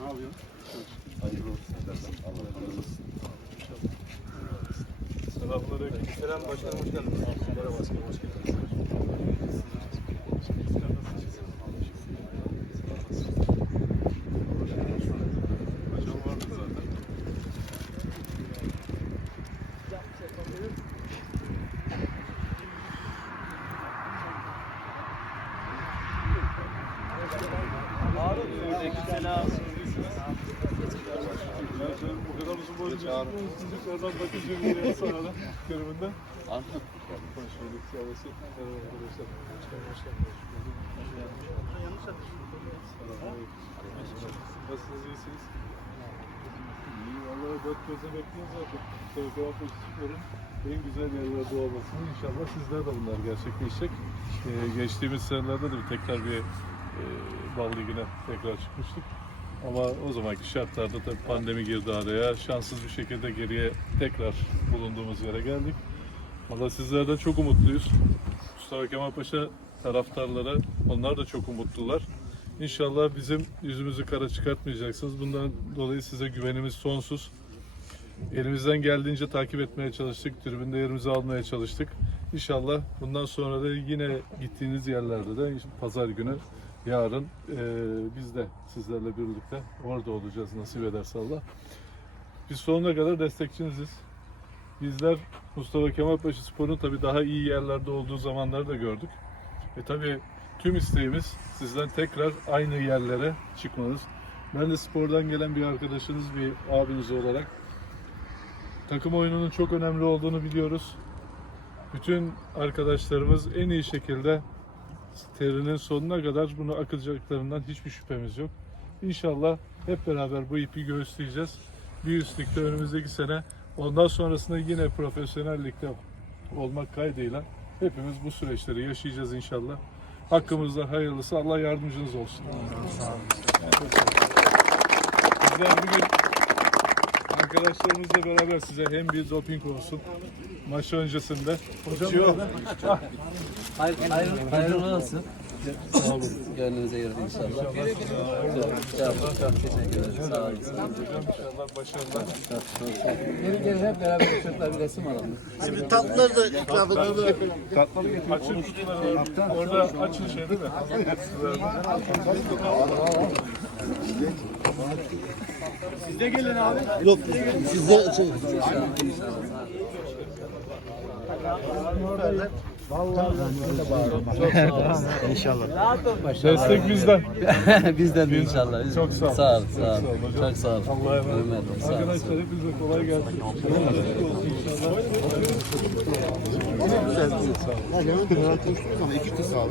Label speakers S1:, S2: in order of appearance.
S1: Ne yapıyorsun?
S2: Hayırlı olsun. Allah razı olsun.
S3: Selamünaleyküm. Selam başkanım hoş geldiniz. Merhaba başkanım hoş geldiniz. Bu kadar uzun boylu gözükmüyorsun. Yukarıdan bakınca bir yere sağdan görümünden.
S2: Anladım.
S3: Hoş bulduk. Sağ olasın. Merhaba arkadaşlar. Bekliyoruz zaten. Spor'un en güzel yerlerde olmasını inşallah sizler de bunlar gerçekleşecek. Ee, geçtiğimiz senelerde de bir tekrar bir e, bal ligine tekrar çıkmıştık. Ama o zamanki şartlarda tabii pandemi girdi araya. Şanssız bir şekilde geriye tekrar bulunduğumuz yere geldik. Valla sizlerden çok umutluyuz. Mustafa Kemal Paşa taraftarları, onlar da çok umutlular. İnşallah bizim yüzümüzü kara çıkartmayacaksınız. Bundan dolayı size güvenimiz sonsuz. Elimizden geldiğince takip etmeye çalıştık. Tribünde yerimizi almaya çalıştık. İnşallah bundan sonra da yine gittiğiniz yerlerde de pazar günü yarın eee, biz de sizlerle birlikte orada olacağız nasip ederse Allah. Biz sonuna kadar destekçiniziz. Bizler Mustafa Kemal Paşa Spor'un tabii daha iyi yerlerde olduğu zamanları da gördük. E tabii tüm isteğimiz sizden tekrar aynı yerlere çıkmanız. Ben de spordan gelen bir arkadaşınız, bir abiniz olarak takım oyununun çok önemli olduğunu biliyoruz. Bütün arkadaşlarımız en iyi şekilde terinin sonuna kadar bunu akıtacaklarından hiçbir şüphemiz yok. İnşallah hep beraber bu ipi göğüsleyeceğiz. Bir üst ligde önümüzdeki sene ondan sonrasında yine profesyonel ligde olmak kaydıyla hepimiz bu süreçleri yaşayacağız inşallah. Hakkımızda hayırlısı Allah yardımcınız olsun. Bizler bugün arkadaşlarımızla beraber size hem bir doping olsun maç öncesinde. Hocam
S4: Hayır, hayır, hayırlı olsun.
S3: Sağ olun.
S4: Gönlünüze göre inşallah. Çok, çok teşekkür ederim. Sağ olun.
S3: İnşallah başarılar.
S4: Gelin gelin hep beraber çocuklar bir resim alalım.
S1: Tatlıları da ikram edelim.
S3: Açın kutuları. Orada açın şey değil mi?
S1: Yok sizde şey,
S3: Destek bizden.
S4: Bizden de inşallah. Biz-
S3: Çok sağ ol.
S4: Sağ ol, sağ ol.
S3: Çok sağ ol hocam.
S4: Çok sağ ol.
S3: Allah'a emanet olun.
S4: Hürmetle, sağ ol.
S3: Arkadaşlar hepinize kolay gelsin.
S1: Ya Levent iki kız sağlam.